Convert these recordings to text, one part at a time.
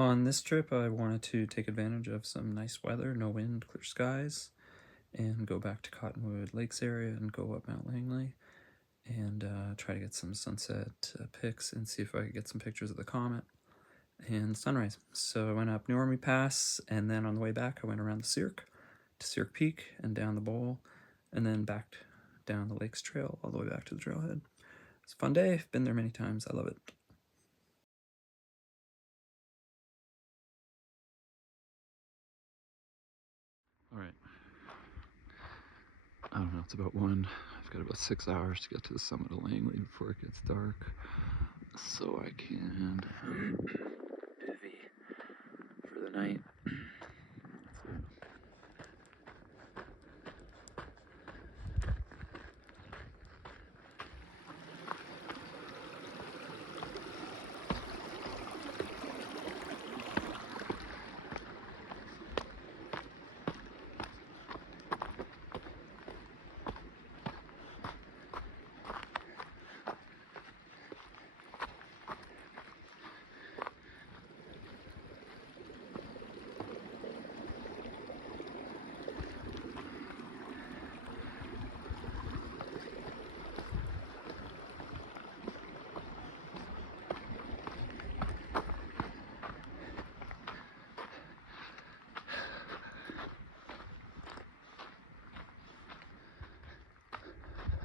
On this trip, I wanted to take advantage of some nice weather, no wind, clear skies, and go back to Cottonwood Lakes area and go up Mount Langley and try to get some sunset pics and see if I could get some pictures of the comet and sunrise. So I went up New Army Pass, and then on the way back I went around the Cirque to Cirque Peak and down the bowl, and then back down the Lakes Trail all the way back to the trailhead. It's a fun day. I've been there many times. I love it. All right. I don't know, it's about 1. I've got about 6 hours to get to the summit of Langley before it gets dark, so I can bivvy for the night.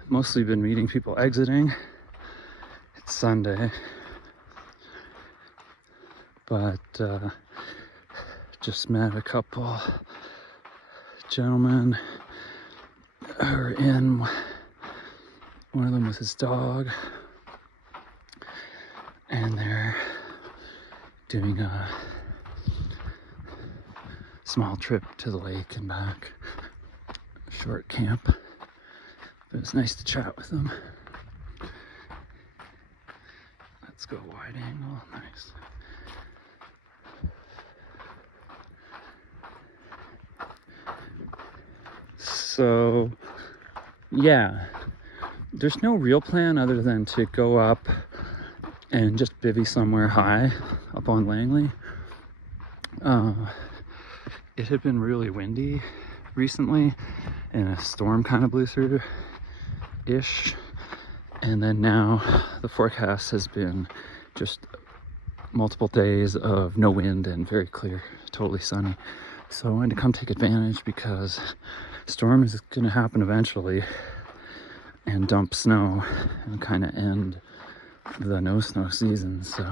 Mostly been meeting people exiting. It's Sunday, but just met a couple gentlemen who are in. One of them with his dog, and they're doing a small trip to the lake and back. Short camp. But it's nice to chat with them. Let's go wide angle. Nice. So, yeah, there's no real plan other than to go up and just bivvy somewhere high up on Langley. It had been really windy recently, and a storm kind of blew through ish, and then now the forecast has been just multiple days of no wind and very clear, totally sunny. So I wanted to come take advantage because storm is going to happen eventually and dump snow and kind of end the no snow season. So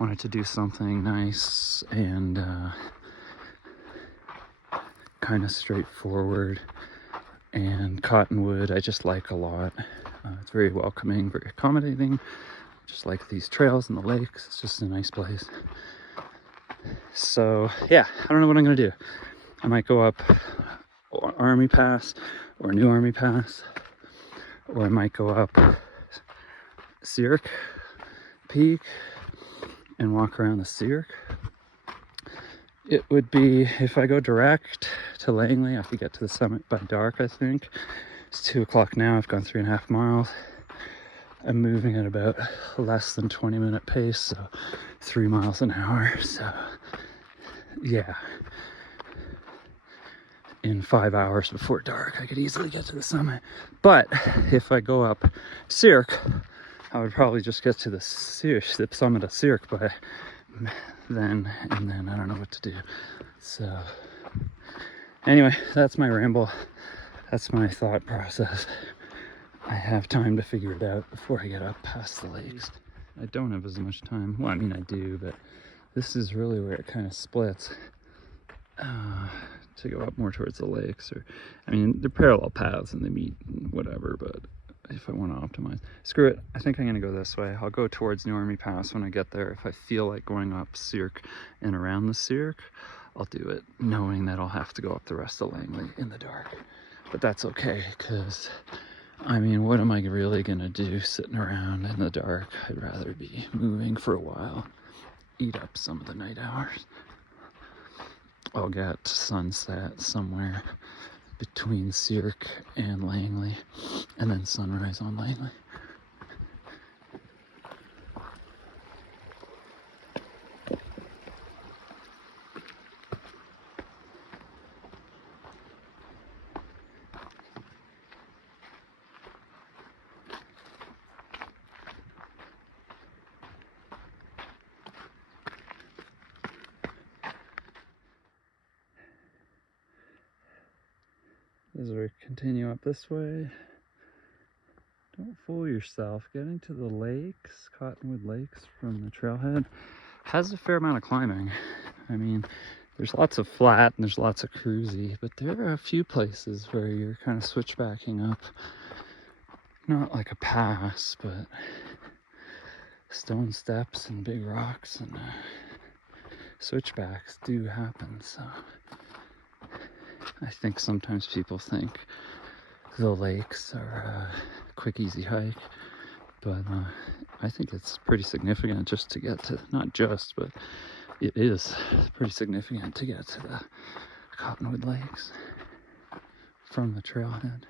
wanted to do something nice and kind of straightforward. And Cottonwood I just like a lot. It's very welcoming, very accommodating. Just like these trails and the lakes. It's just a nice place. So yeah, I don't know what I'm gonna do. I might go up Army Pass or New Army Pass, or I might go up Cirque Peak and walk around the Cirque. It would be, if I go direct to Langley, I have to get to the summit by dark, I think. It's 2 o'clock now. I've gone 3.5 miles. I'm moving at about less than 20-minute pace, so 3 miles an hour. So, yeah. In 5 hours before dark, I could easily get to the summit. But if I go up Cirque, I would probably just get to the summit of Cirque by then, and then I don't know what to do. So anyway, that's my ramble. That's my thought process. I have time to figure it out before I get up past the lakes. I don't have as much time. Well, I mean, I do, but this is really where it kind of splits to go up more towards the lakes. Or, I mean, they're parallel paths and they meet and whatever, but if I want to optimize, screw it. I think I'm going to go this way. I'll go towards New Army Pass when I get there. If I feel like going up Cirque and around the Cirque, I'll do it, knowing that I'll have to go up the rest of Langley in the dark. But that's okay, because, I mean, what am I really going to do sitting around in the dark? I'd rather be moving for a while, eat up some of the night hours. I'll get sunset somewhere between Cirque and Langley, and then sunrise on Langley. as we continue up this way. Don't fool yourself. Getting to the lakes, Cottonwood Lakes from the trailhead, has a fair amount of climbing. I mean, there's lots of flat and there's lots of cruisy, but there are a few places where you're kind of switchbacking up. Not like a pass, but stone steps and big rocks and switchbacks do happen. So I think sometimes people think the lakes are a quick, easy hike, but I think it's pretty significant just to get to, not just, but it is pretty significant to get to the Cottonwood Lakes from the trailhead.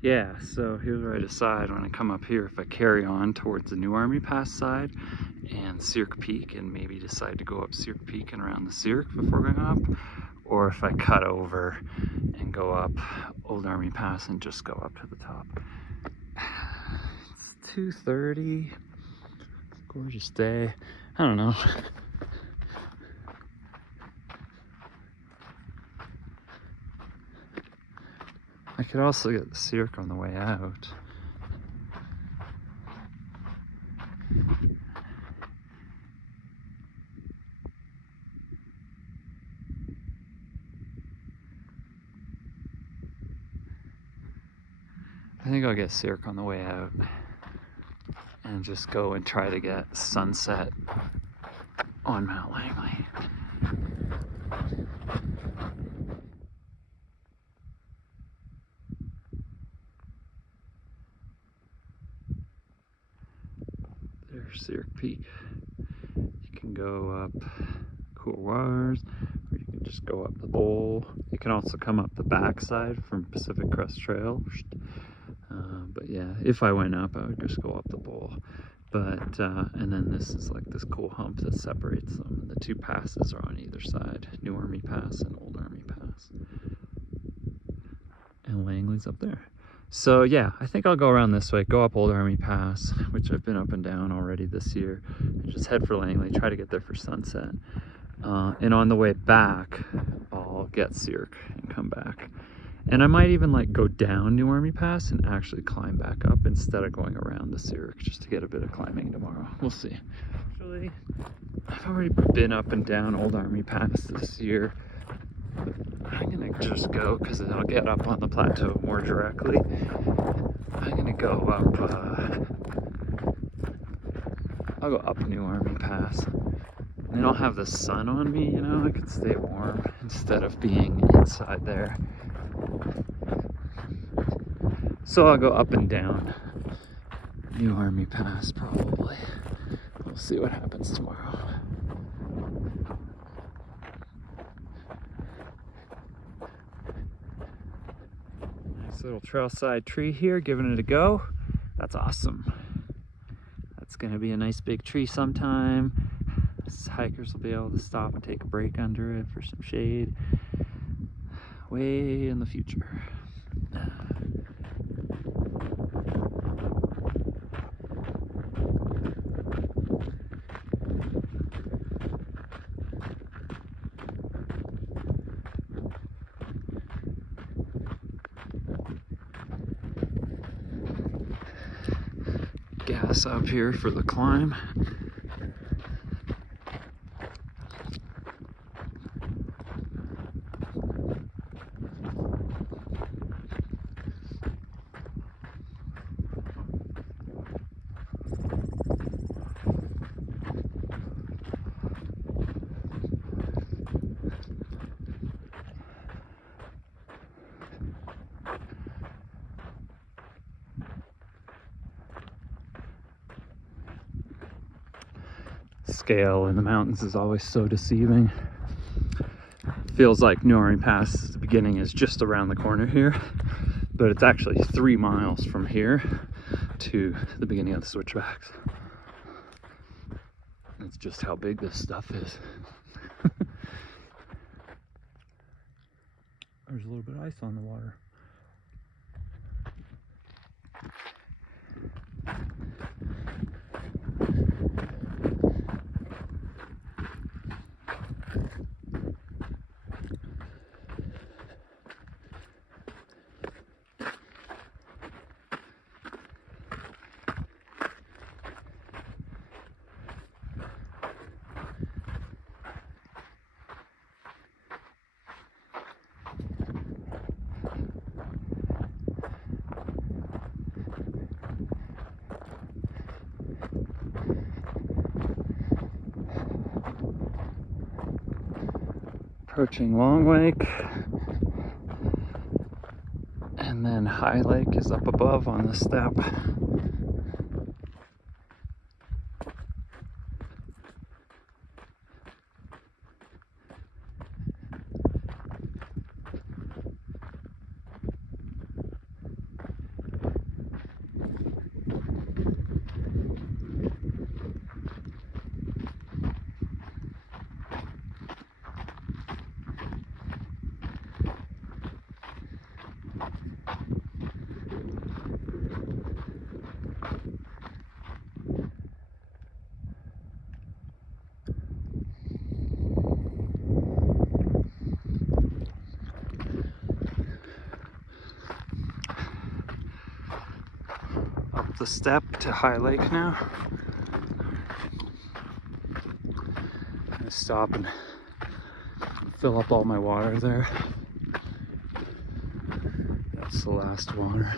Yeah, so here's where I decide when I come up here if I carry on towards the New Army Pass side and Cirque Peak and maybe decide to go up Cirque Peak and around the Cirque before going up, or if I cut over and go up Old Army Pass and just go up to the top. It's 2:30, gorgeous day. I don't know. I could also get the Cirque on the way out. I think I'll get Cirque on the way out and just go and try to get sunset on Mount Langley. There's Cirque Peak. You can go up Couloirs, or you can just go up the bowl. You can also come up the backside from Pacific Crest Trail. But yeah, if I went up, I would just go up the bowl. But and then this is like this cool hump that separates them. The two passes are on either side, New Army Pass and Old Army Pass. And Langley's up there. So yeah, I think I'll go around this way, go up Old Army Pass, which I've been up and down already this year, and just head for Langley, try to get there for sunset. And on the way back, I'll get Cirque and come back. And I might even like go down New Army Pass and actually climb back up instead of going around the Cirque, just to get a bit of climbing tomorrow. We'll see. Actually, I've already been up and down Old Army Pass this year. I'm gonna just go because I'll get up on the plateau more directly. I'm gonna go up, I'll go up New Army Pass. And I'll have the sun on me, you know, I could stay warm instead of being inside there. So I'll go up and down New Army Pass probably. We'll see what happens tomorrow. Nice little trailside tree here, giving it a go. That's awesome. That's gonna be a nice big tree sometime. Hikers will be able to stop and take a break under it for some shade way in the future. Gas up here for the climb. scale in the mountains is always so deceiving. Feels like Normy Pass, the beginning is just around the corner here, but it's actually 3 miles from here to the beginning of the switchbacks. That's just how big this stuff is. There's a little bit of ice on the water. Approaching Long Lake, and then High Lake is up above on the step. The step to High Lake now. I'm gonna stop and fill up all my water there. That's the last water.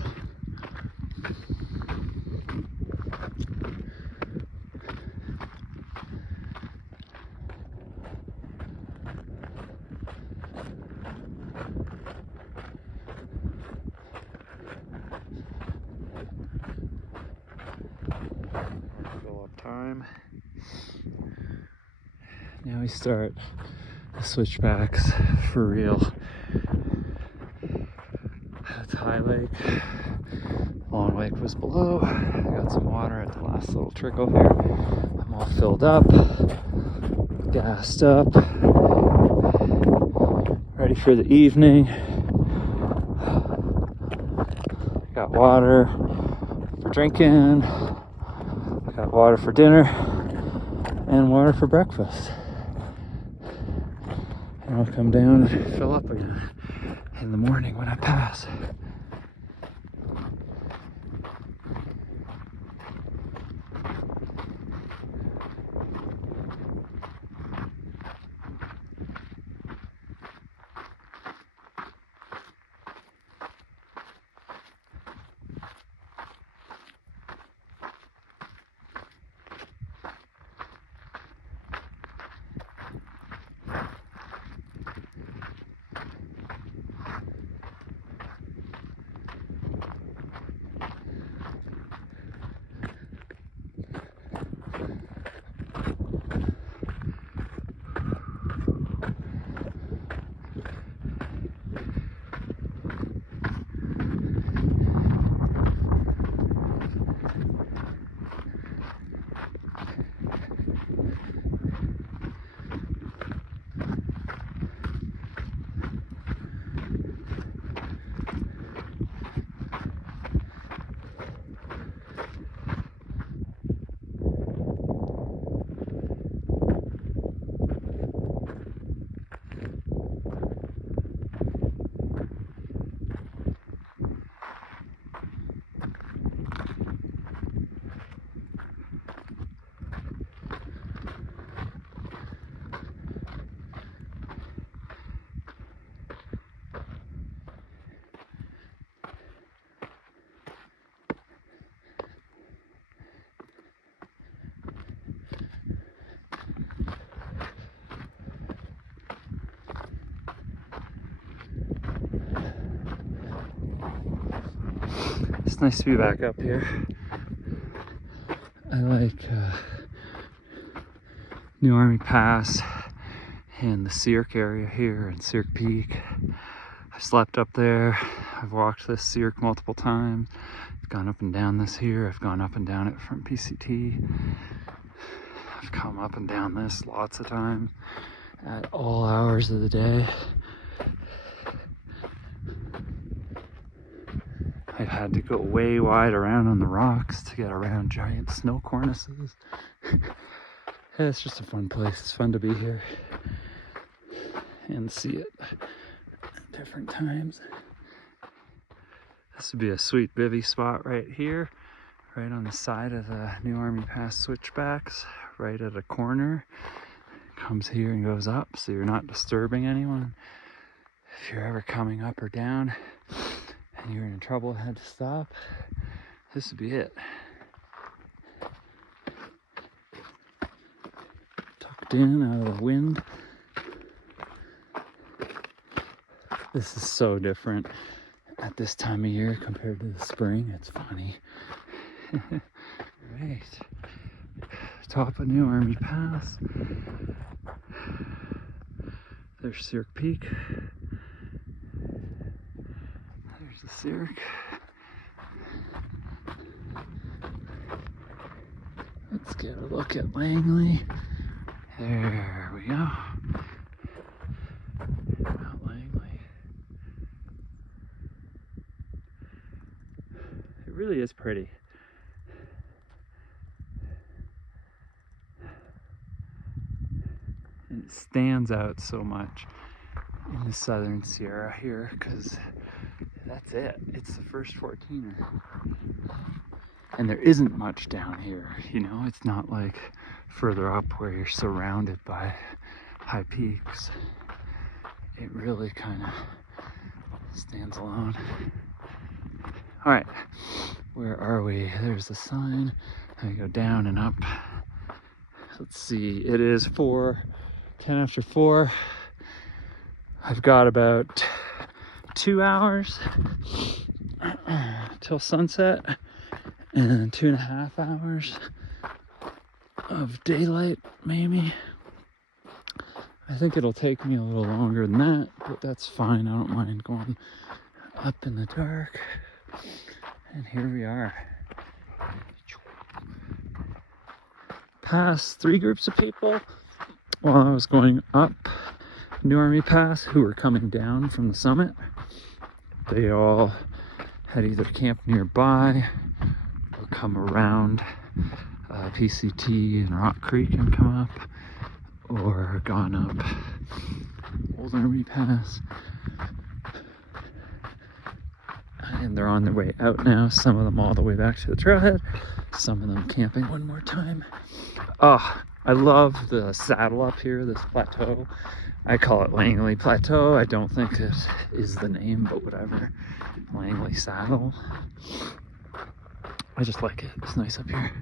Time. Now we start the switchbacks for real. That's High Lake. Long Lake was below. I got some water at the last little trickle here. I'm all filled up, gassed up, ready for the evening. Got water for drinking. Got water for dinner and water for breakfast. And I'll come down and fill up again in the morning when I pass. It's nice to be back up here. I like New Army Pass and the Cirque area here and Cirque Peak. I slept up there. I've walked this Cirque multiple times. I've gone up and down this here. I've gone up and down it from PCT. I've come up and down this lots of times at all hours of the day. I've had to go way wide around on the rocks to get around giant snow cornices. Yeah, it's just a fun place. It's fun to be here and see it at different times. This would be a sweet bivvy spot right here, right on the side of the New Army Pass switchbacks, right at a corner. Comes here and goes up, so you're not disturbing anyone. If you're ever coming up or down and you're in trouble, had to stop, this would be it. Tucked in out of the wind. This is so different at this time of year compared to the spring. It's funny. Right. Top of New Army Pass. There's Cirque Peak. There's the Cirque. Let's get a look at Langley. There we go. Mount Langley. It really is pretty. And it stands out so much in the Southern Sierra here because that's it. It's the first 14er. And there isn't much down here, you know? It's not like further up where you're surrounded by high peaks. It really kind of stands alone. All right, where are we? There's the sign. I go down and up. Let's see, it is 10 after 4. I've got about 2 hours till sunset and 2.5 hours of daylight, maybe. I think it'll take me a little longer than that, but that's fine. I don't mind going up in the dark. And here we are. Past 3 groups of people while I was going up New Army Pass who were coming down from the summit. They all had either camped nearby or come around PCT and Rock Creek and come up, or gone up Old Army Pass. And they're on their way out now. Some of them all the way back to the trailhead. Some of them camping one more time. Oh, I love the saddle up here, this plateau. I call it Langley Plateau. I don't think it is the name, but whatever. Langley Saddle. I just like it. It's nice up here.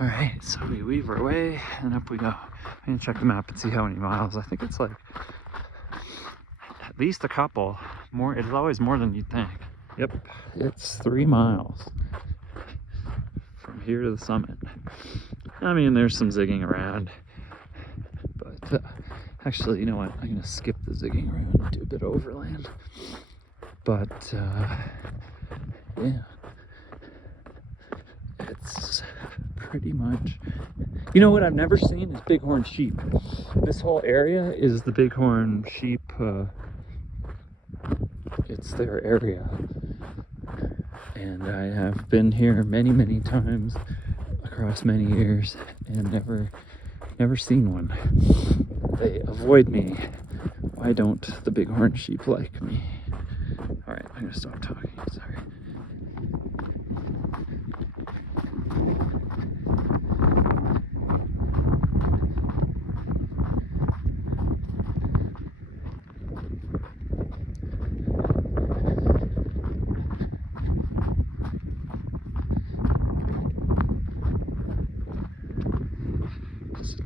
All right, so we weave our way and up we go. I'm gonna check the map and see how many miles. I think it's like at least a couple more. It's always more than you'd think. Yep, it's 3 miles from here to the summit. I mean, there's some zigging around, but actually, you know what? I'm gonna skip the zigging around and do a bit of overland. But yeah, it's pretty much. You know what I've never seen is bighorn sheep. This whole area is the bighorn sheep. It's their area, and I have been here many times across many years and never seen one. They avoid me. Why don't the bighorn sheep like me? All right, I'm gonna stop talking. Sorry.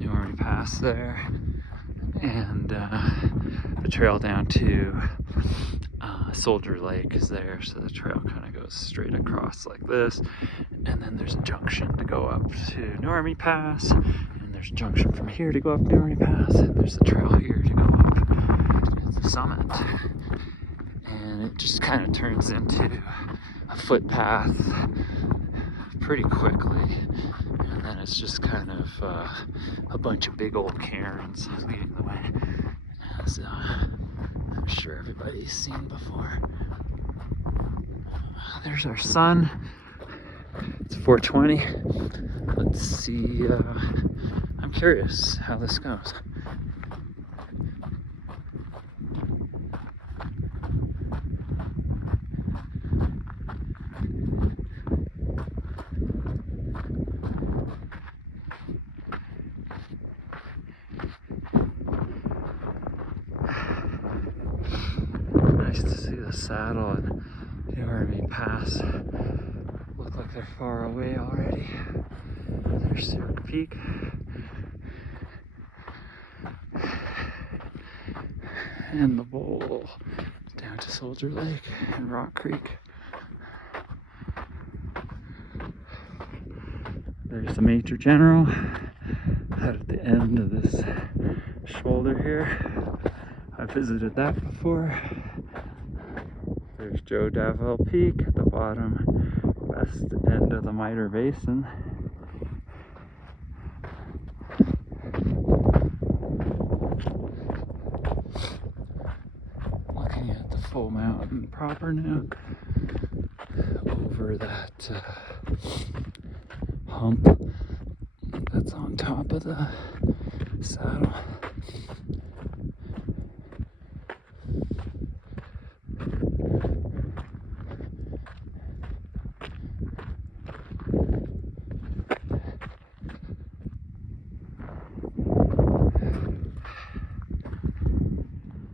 New Army Pass there, and the trail down to Soldier Lake is there, so the trail kind of goes straight across like this, and then there's a junction to go up to New Army Pass, and there's a junction from here to go up Newry Pass, and there's a trail here to go up to the summit. And it just kind of turns into a footpath pretty quickly. And then it's just kind of a bunch of big old cairns leading the way, as I'm sure everybody's seen before. There's our sun. It's 4:20. Let's see. I'm curious how this goes. Nice to see the saddle and the Army Pass look like they're far away already. There's Cirque Peak. And the bowl down to Soldier Lake and Rock Creek. There's the Major General out at the end of this shoulder here. I've visited that before. There's Joe Davell Peak at the bottom west end of the Mitre Basin. Looking at the full mountain proper now, over that hump that's on top of the saddle.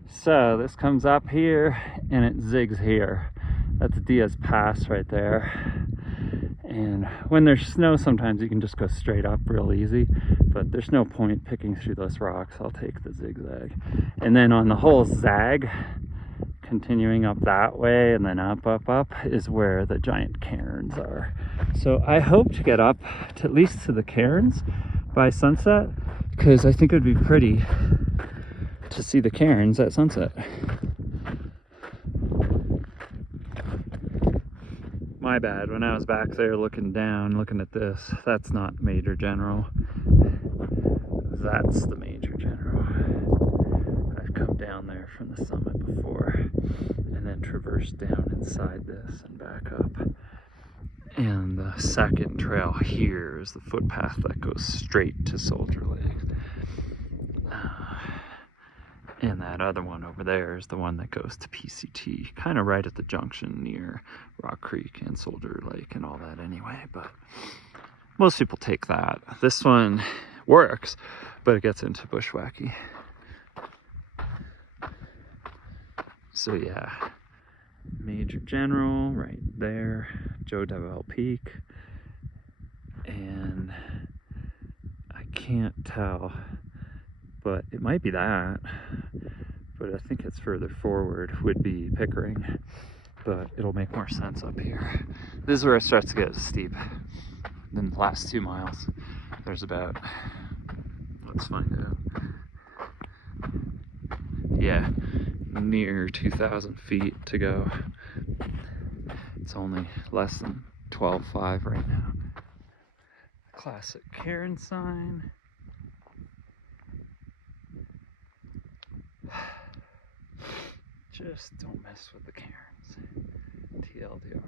So this comes up here and it zigs here. That's Diaz Pass right there. And when there's snow, sometimes you can just go straight up real easy, but there's no point picking through those rocks. I'll take the zigzag. And then on the whole zag, continuing up that way and then up, is where the giant cairns are. So I hope to get up to at least to the cairns by sunset, because I think it would be pretty to see the cairns at sunset. My bad, when I was back there looking down, looking at this, that's not Major General. That's the Major General. I've come down there from the summit before and then traversed down inside this and back up. And the second trail here is the footpath that goes straight to Soldier Lake. And that other one over there is the one that goes to PCT, kind of right at the junction near Rock Creek and Soldier Lake and all that anyway, but most people take that. This one works, but it gets into bushwhacky. So yeah, Major General right there, Joe Davell Peak, and I can't tell, but it might be that, but I think it's further forward, would be Pickering, but it'll make more sense up here. This is where it starts to get steep. Then the last 2 miles, there's about, let's find out, yeah, near 2,000 feet to go. It's only less than 12.5 right now. Classic cairn sign. Just don't mess with the cairns. TLDR.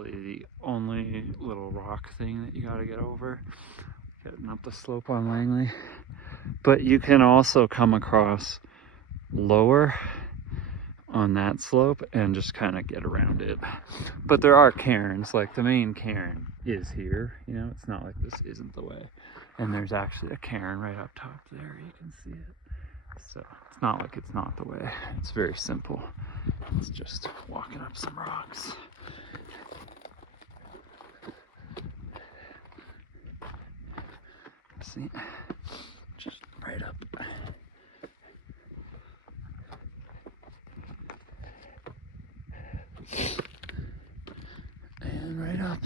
really the only little rock thing that you gotta get over getting up the slope on Langley. But you can also come across lower on that slope and just kind of get around it. But there are cairns, like the main cairn is here, you know, it's not like this isn't the way. And there's actually a cairn right up top there, you can see it. So it's not like it's not the way. It's very simple. It's just walking up some rocks. See, just right up. And right up.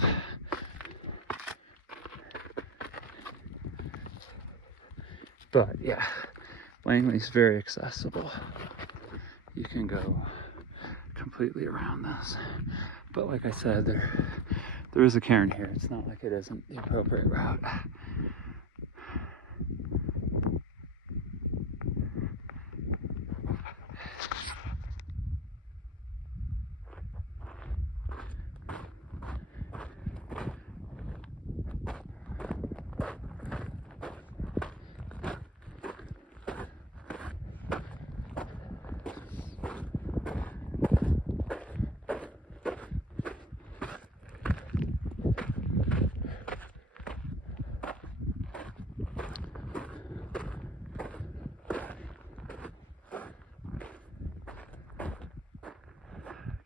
But yeah, Langley's very accessible. You can go completely around this. But like I said, there is a cairn here. It's not like it isn't the appropriate route.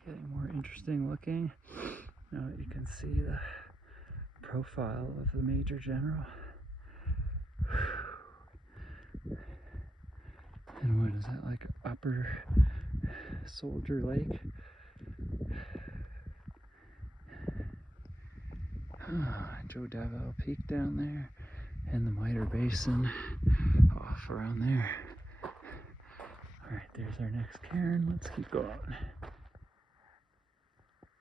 Getting more interesting looking. Now you can see the profile of the Major General. And what is that, like Upper Soldier Lake? Joe Davell Peak down there, and the Mitre Basin off around there. Alright, there's our next cairn. Let's keep going.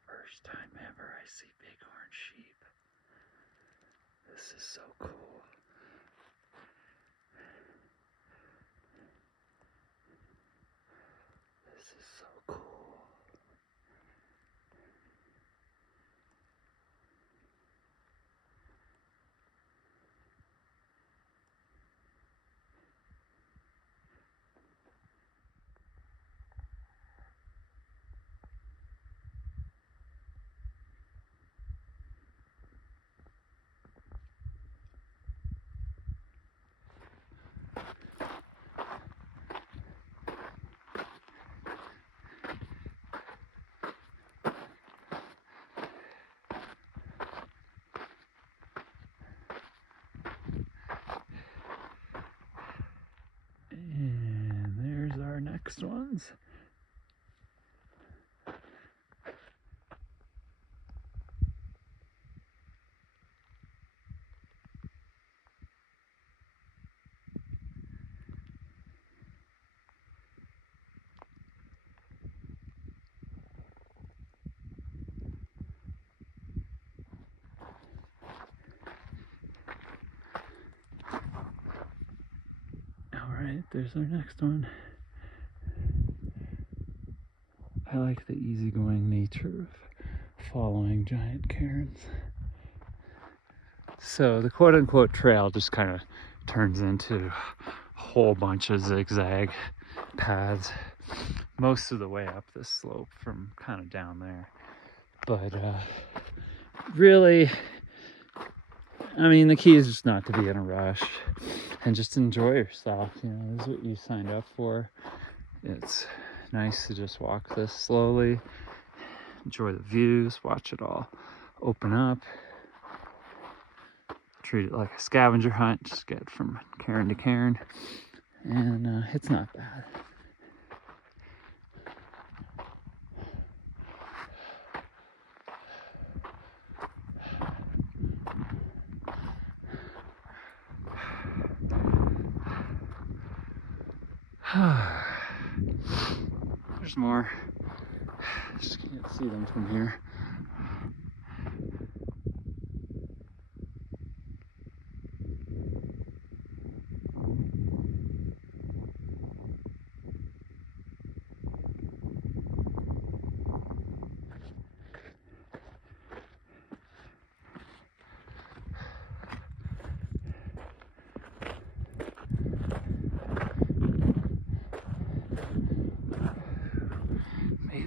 First time ever I see bighorn sheep. This is so cool. This is so cool. And there's our next ones. Alright, there's our next one. I like the easygoing nature of following giant cairns. So the quote-unquote trail just kind of turns into a whole bunch of zigzag paths most of the way up this slope from kind of down there. But really, I mean, the key is just not to be in a rush and just enjoy yourself. You know, this is what you signed up for. It's nice to just walk this slowly, enjoy the views, watch it all open up. Treat it like a scavenger hunt, just get from cairn to cairn, and it's not bad. There's more. Just can't see them from here.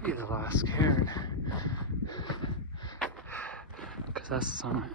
Maybe the last cairn. Because that's the summit.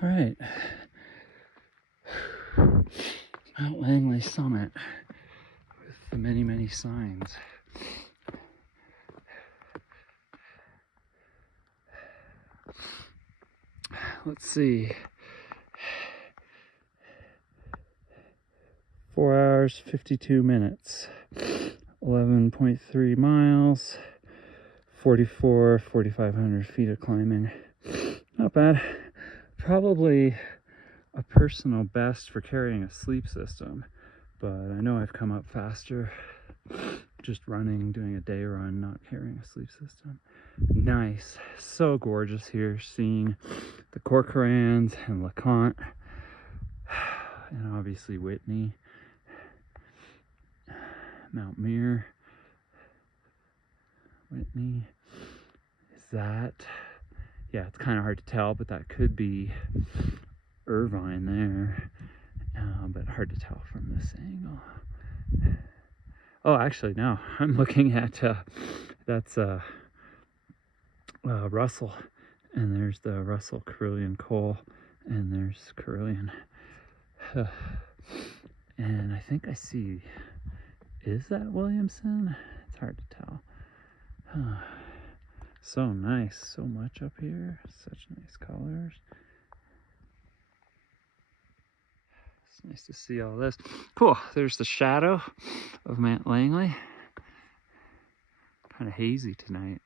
All right, Mount Langley summit with the many, many signs. Let's see, 4 hours, 52 minutes, 11.3 miles, 4,500 feet of climbing. Not bad. Probably a personal best for carrying a sleep system, but I know I've come up faster just running, doing a day run, not carrying a sleep system. Nice, so gorgeous here, seeing the Corcorans and LeConte, and obviously Whitney, Mount Muir, Whitney. Is that, yeah, it's kind of hard to tell, but that could be Irvine there, but hard to tell from this angle. Oh, actually, no, I'm looking at, that's Russell, and there's the Russell Carillion Coal, and there's Carillion. And I think I see, is that Williamson? It's hard to tell. So nice, so much up here, such nice colors. It's nice to see all this. Cool, there's the shadow of Mount Langley. Kind of hazy tonight.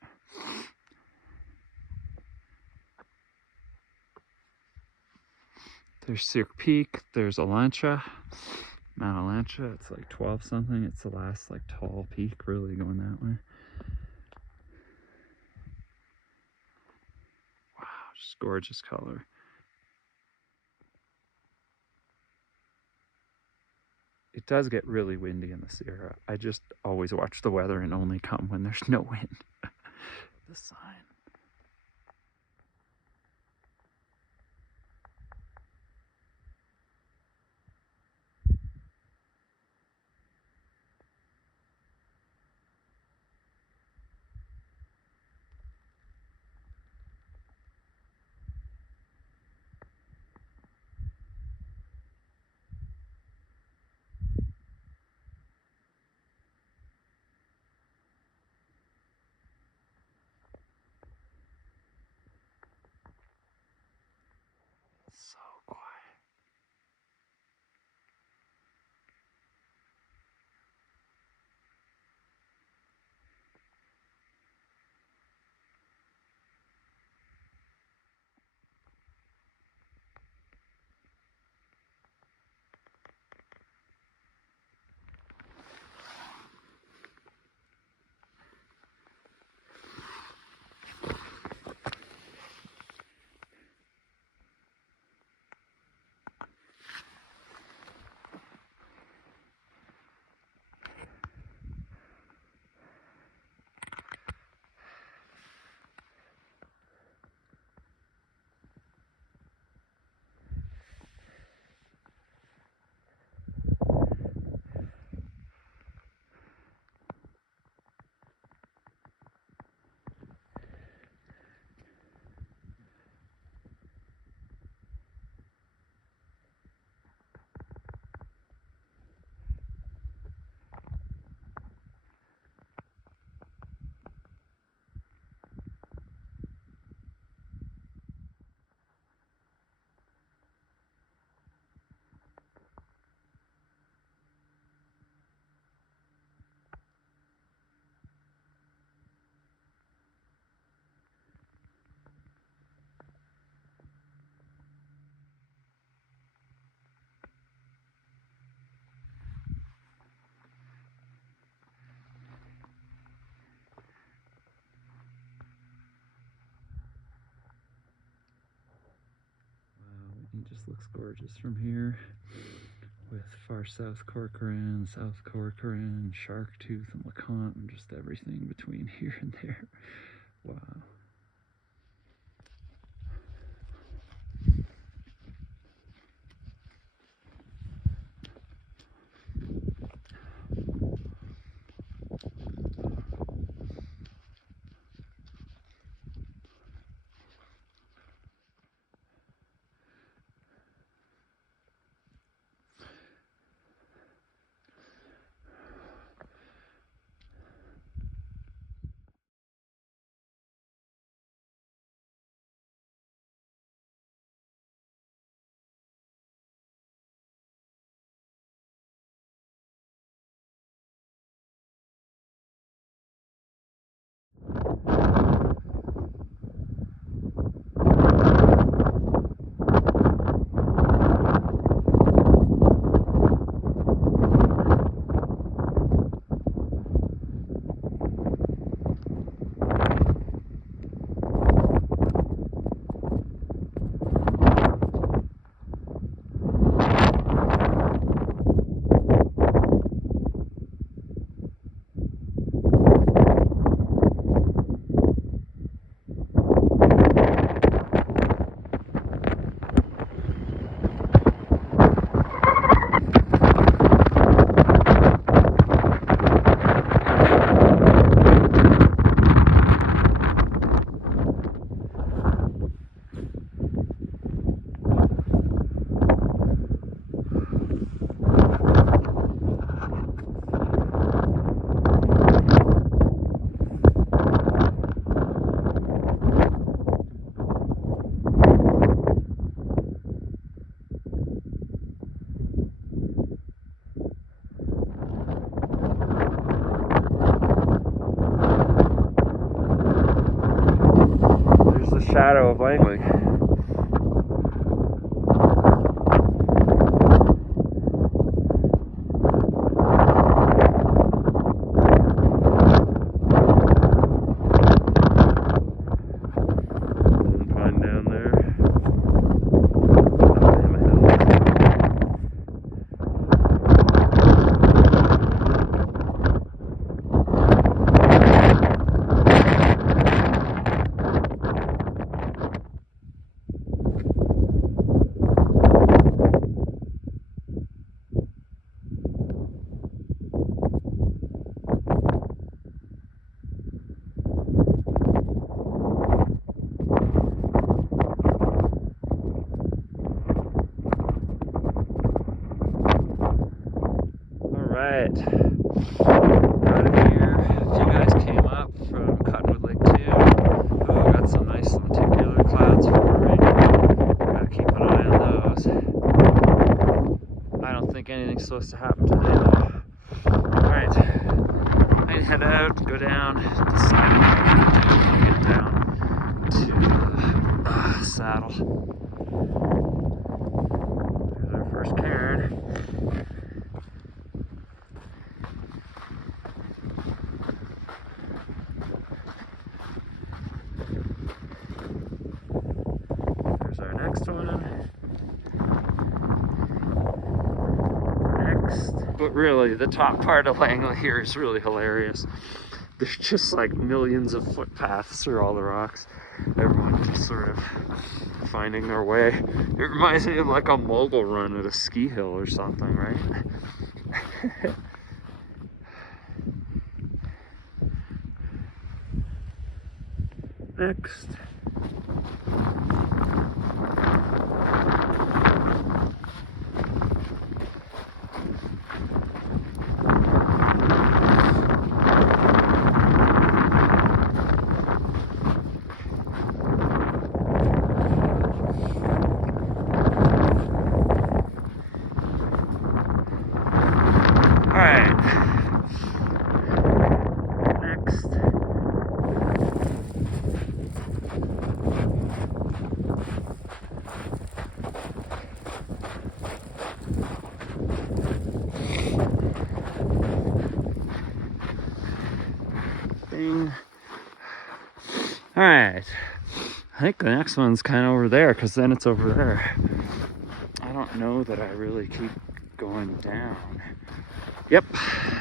There's Cirque Peak, there's Alantra, Mount Alantra. It's like 12 something. It's the last like tall peak really going that way. Wow, just gorgeous color. It does get really windy in the Sierra. I just always watch the weather and only come when there's no wind. The sign. He just looks gorgeous from here, with far south Corcoran, South Corcoran, Sharktooth, and LeConte, and just everything between here and there. Wow. Shadow of Langley. Pine down there. Out of here. A few guys came up from Cottonwood Lake too. Oh, got some nice lenticular clouds forming. Gotta keep an eye on those. I don't think anything's supposed to happen today though. Alright, I head out, go down, decide what I want to do when I get down to the saddle. There's our first cairn. Next one. Next. But really, the top part of Langley here is really hilarious. There's just like millions of footpaths through all the rocks. Everyone just sort of finding their way. It reminds me of like a mogul run at a ski hill or something, right? Next. Alright, think the next one's kind of over there, because then it's over there. I don't know that I really keep going down. Yep,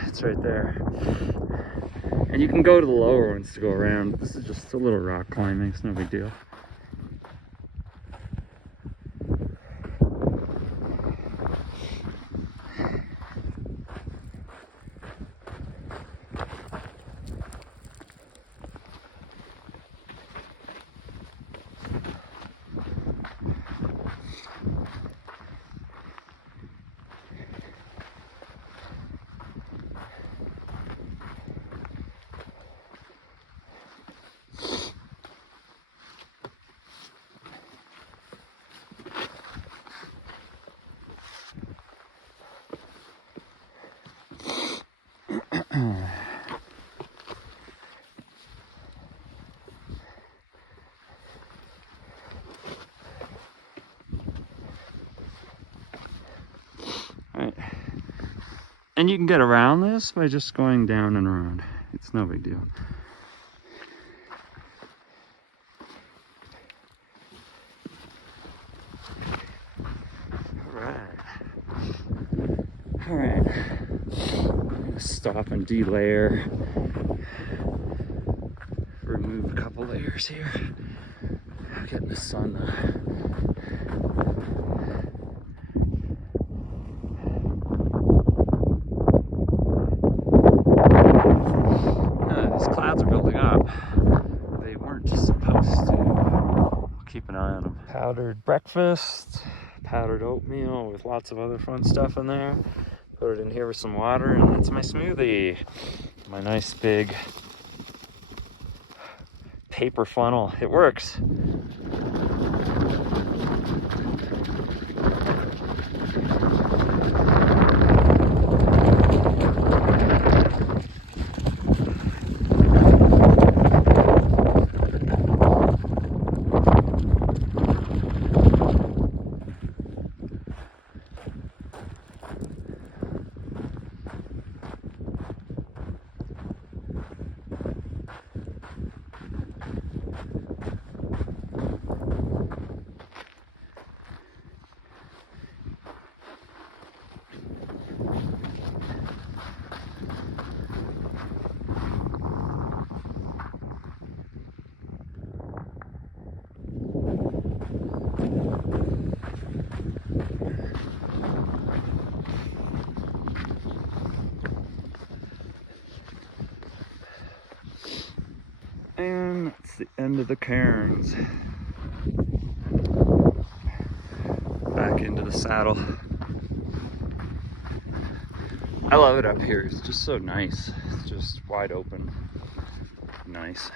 it's right there. And you can go to the lower ones to go around. This is just a little rock climbing, it's no big deal. Alright. And you can get around this by just going down and around. It's no big deal. Alright, I'm gonna stop and delayer. Remove a couple layers here. I'm getting the sun though. These clouds are building up. They weren't supposed to. I'll keep an eye on them. Powdered breakfast, powdered oatmeal with lots of other fun stuff in there. Put it in here with some water, and that's my smoothie. My nice big paper funnel. It works. And that's the end of the cairns. Back into the saddle. I love it up here. It's just so nice. It's just wide open. Nice.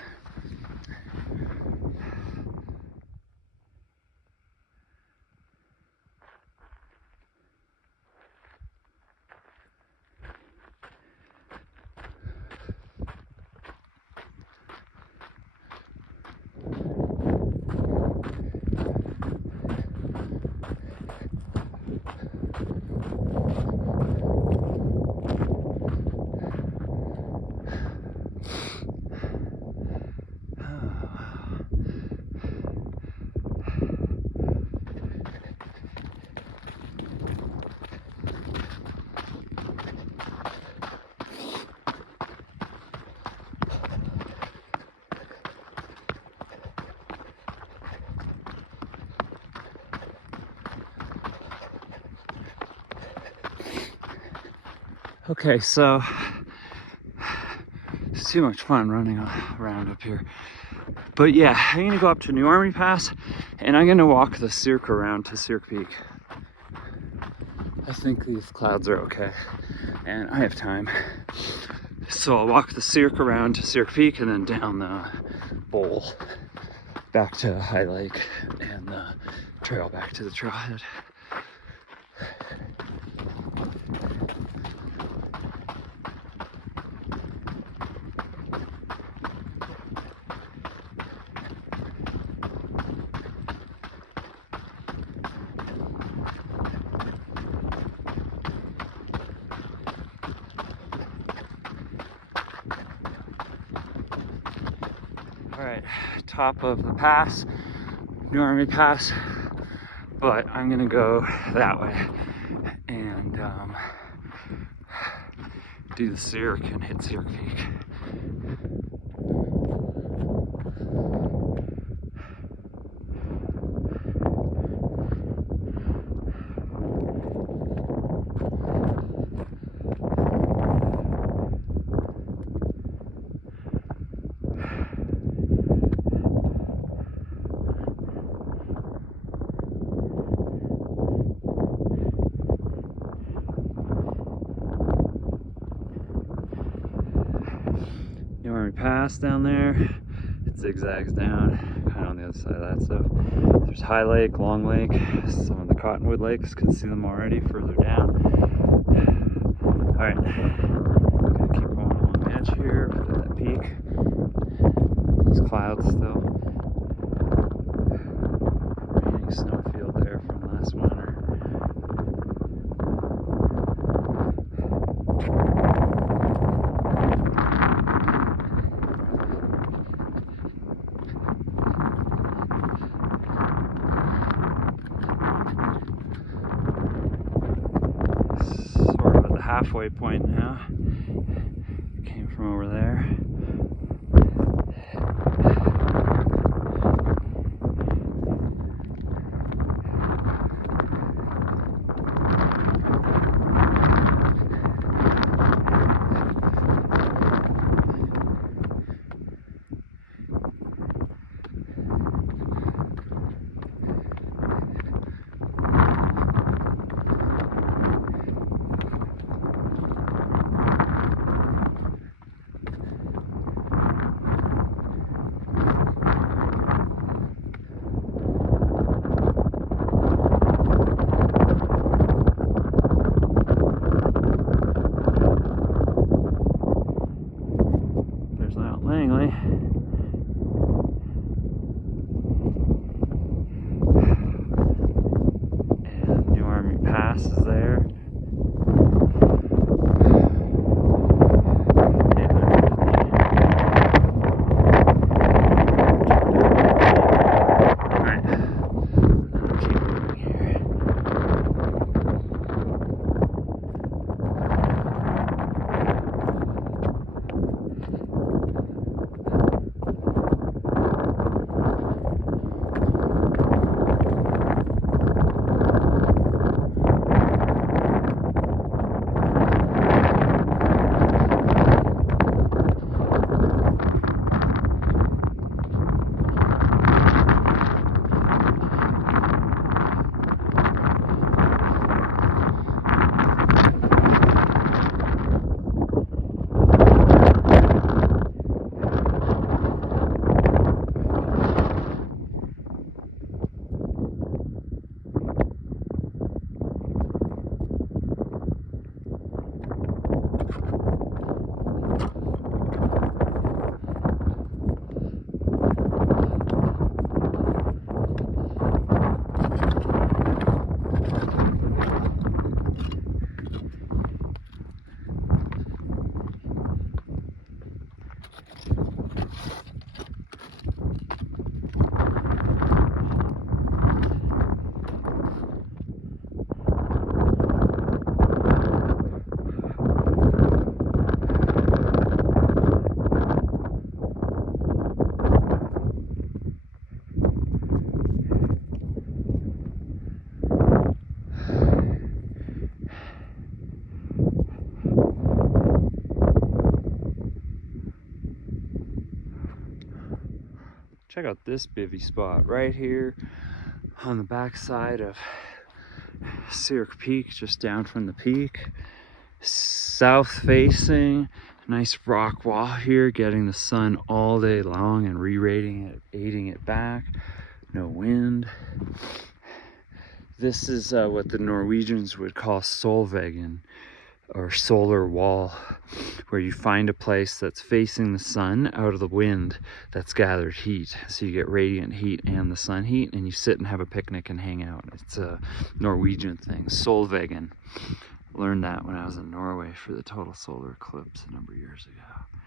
Okay, so it's too much fun running around up here. But yeah, I'm gonna go up to New Army Pass and I'm gonna walk the Cirque around to Cirque Peak. I think these clouds are okay and I have time. So I'll walk the Cirque around to Cirque Peak and then down the bowl back to High Lake and the trail back to the trailhead. All right, top of the pass. New Army Pass, but I'm gonna go that way and do the Cirque and hit Cirque Peak. New Army Pass down there, it zigzags down, kind of on the other side of that stuff. There's High Lake, Long Lake, some of the Cottonwood lakes, can see them already further down. Alright, gonna keep going along the edge here for that peak. There's clouds still. Raining snowfield there from last winter. Halfway point now. Came from over there. Langley. And New Army Pass is there. Check out this bivvy spot right here on the backside of Cirque Peak, just down from the peak. South facing, nice rock wall here, getting the sun all day long and re-rating it, aiding it back. No wind. This is what the Norwegians would call solveggen, or solar wall, where you find a place that's facing the sun out of the wind that's gathered heat, so you get radiant heat and the sun heat, and you sit and have a picnic and hang out. It's a Norwegian thing. Solveggen. Learned that when I was in Norway for the total solar eclipse a number of years ago.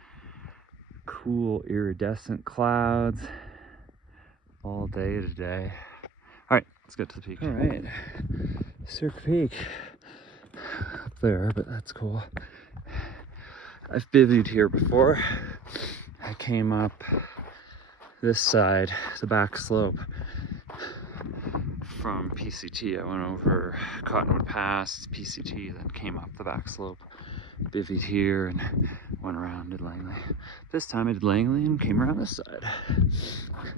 Cool iridescent clouds all day today. All right, let's get to the peak. All right, Cirque Peak up there, but that's cool. I've bivvied here before. I came up this side, the back slope from PCT. I went over Cottonwood Pass, PCT, then came up the back slope, bivvied here, and went around to Langley. This time I did Langley and came around this side.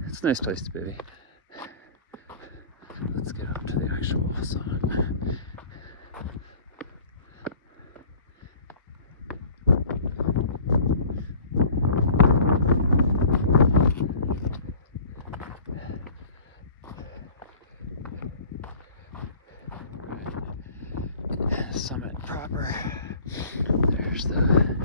It's a nice place to bivvy. Let's get up to the actual sun. Summit proper. There's the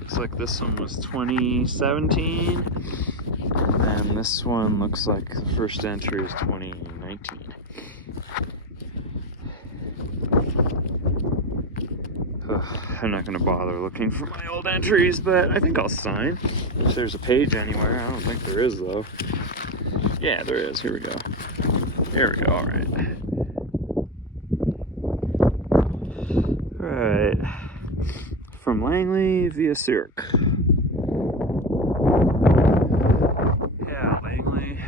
looks like this one was 2017, and this one looks like the first entry is 2019. I'm not going to bother looking for my old entries, but I think I'll sign if there's a page anywhere. I don't think there is, though. Yeah, there is. Here we go. There we go. All right. All right. From Langley via Cirque. Yeah, Langley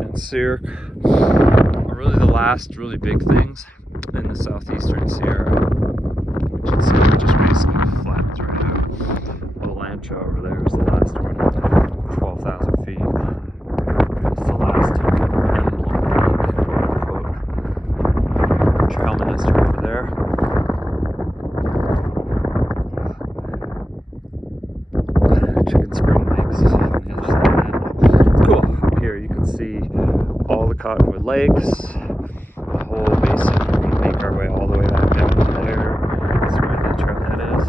and Cirque are really the last really big things in the southeastern Sierra, which is just basically flattens right out. Little Lancha over there is the last one, 12,000 feet. It's the last emblem peak, quote unquote. Trail minister over there. Chicken Spring Lakes on the other side of that. Cool. Up here you can see all the Cottonwood Lakes, the whole basin. We're going to make our way all the way back down to there. That's where the trailhead is.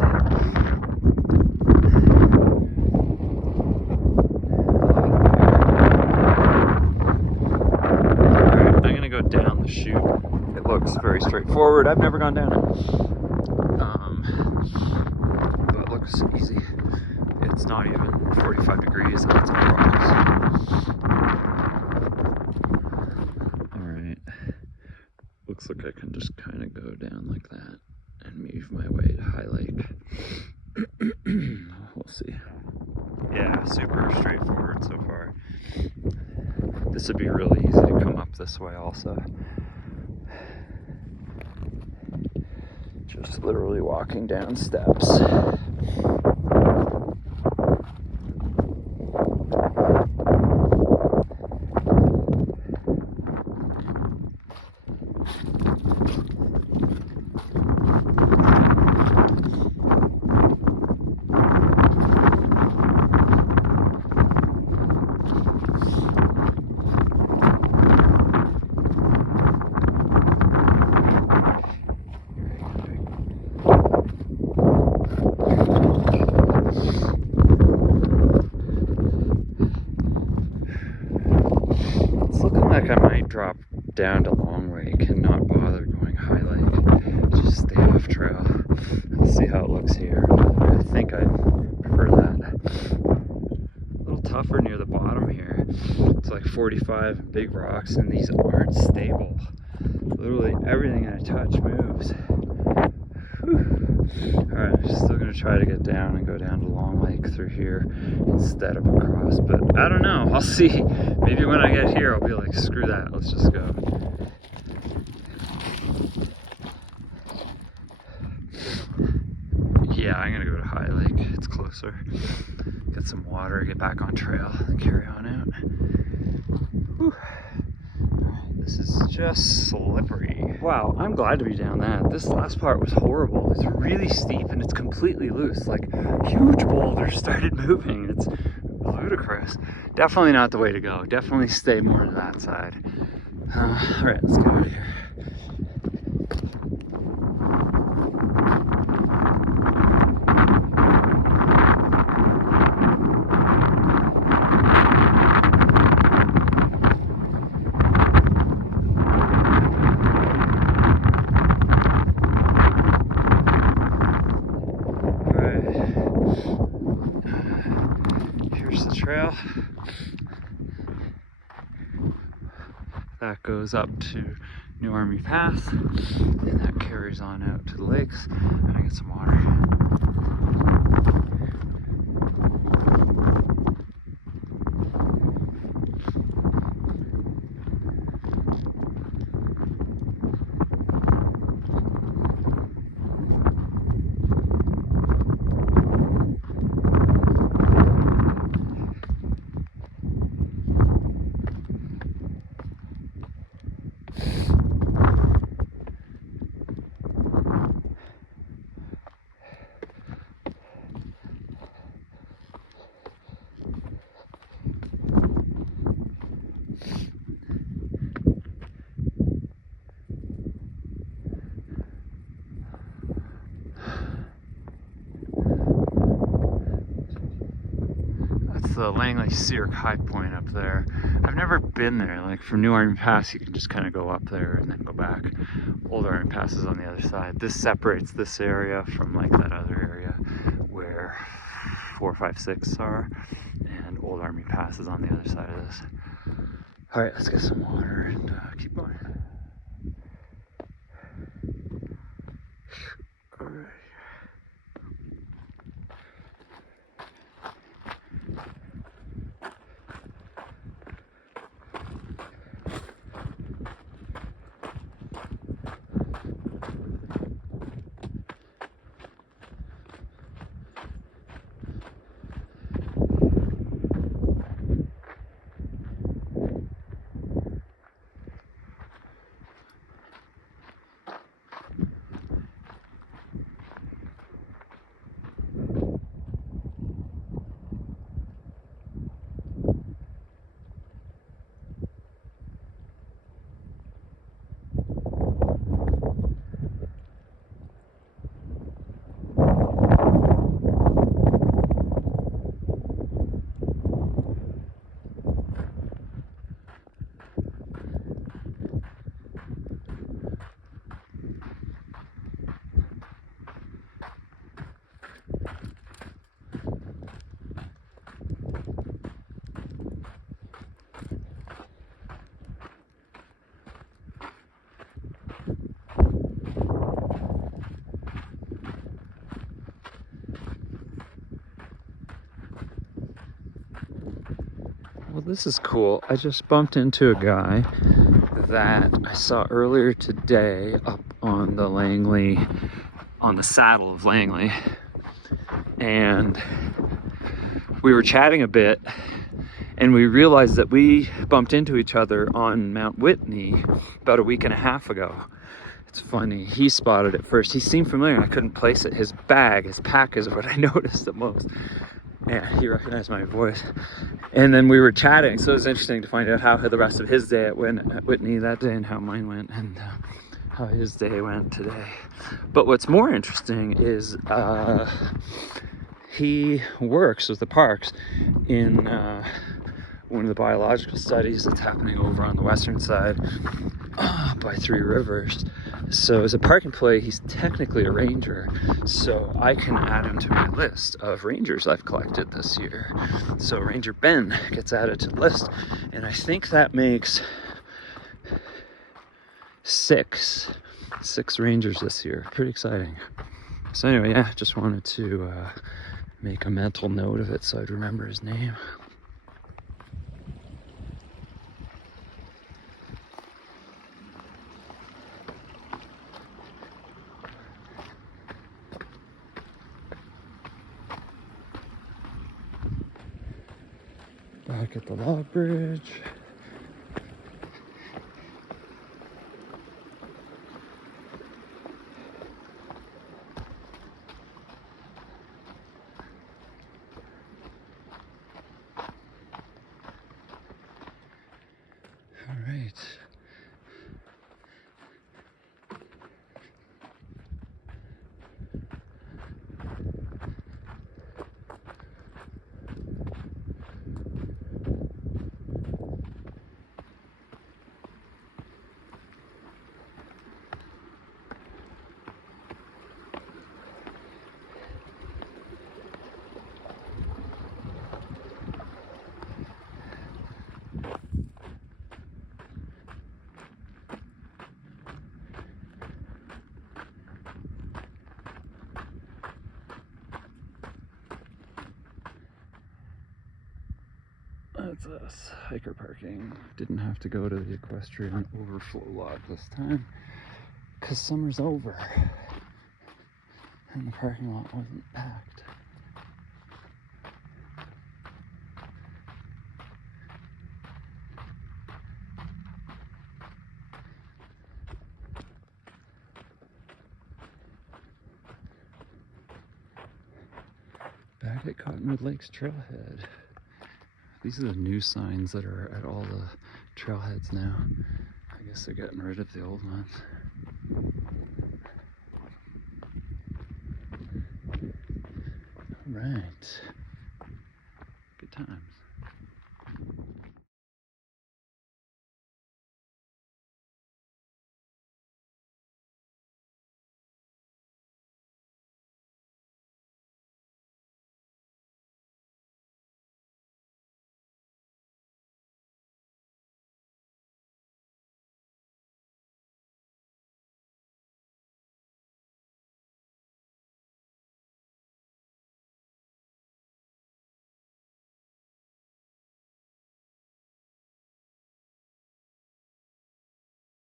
Alright, I'm going to go down the chute. It looks very straightforward. I've never gone down it. But it looks easy. It's not even 45 degrees and it's all rocks. Alright. Looks like I can just kind of go down like that and move my way to High Lake. We'll see. Yeah, super straightforward so far. This would be really easy to come up this way also. Just literally walking down steps. I might drop down to Long Lake and not bother going High Lake. Just stay off trail. Let's see how it looks here. I think I prefer that. A little tougher near the bottom here. It's like 45 big rocks and these aren't stable. Literally everything I touch moves. Alright, I'm still going to try to get down and go down to Long Lake through here instead of across, but I don't know, I'll see. Maybe when I get here I'll be like, screw that, let's just go. Yeah, I'm going to go to High Lake, it's closer. Get some water, get back on trail, and carry on out. Whew. This is just slippery. Wow, I'm glad to be down that. This last part was horrible. It's really steep and it's completely loose. Like, huge boulders started moving. It's ludicrous. Definitely not the way to go. Definitely stay more to that side. All right, let's get out of here. Trail that goes up to New Army Pass, and that carries on out to the lakes. I'm gonna get some water. The Langley Cirque high point up there. I've never been there. Like from New Army Pass, you can just kind of go up there and then go back. Old Army Pass is on the other side. This separates this area from like that other area where 4, 5, 6 are, and Old Army Pass is on the other side of this. All right, let's get some water and keep going. All right. Well, this is cool. I just bumped into a guy that I saw earlier today up on the Langley, on the saddle of Langley. And we were chatting a bit, and we realized that we bumped into each other on Mount Whitney about a week and a half ago. It's funny, he spotted it first. He seemed familiar, and I couldn't place it. His bag, his pack is what I noticed the most. Yeah, he recognized my voice. And then we were chatting, so it was interesting to find out how the rest of his day went at Whitney that day and how mine went and how his day went today. But what's more interesting is he works with the parks in one of the biological studies that's happening over on the western side by Three Rivers. So as a park employee, he's technically a ranger, so I can add him to my list of rangers I've collected this year. So Ranger Ben gets added to the list, and I think that makes six rangers this year. Pretty exciting. So anyway, yeah, just wanted to make a mental note of it so I'd remember his name. Back at the log bridge. What's this? Hiker parking. Didn't have to go to the equestrian overflow lot this time because summer's over and the parking lot wasn't packed. Back at Cottonwood Lake's trailhead. These are the new signs that are at all the trailheads now. I guess they're getting rid of the old ones. All right.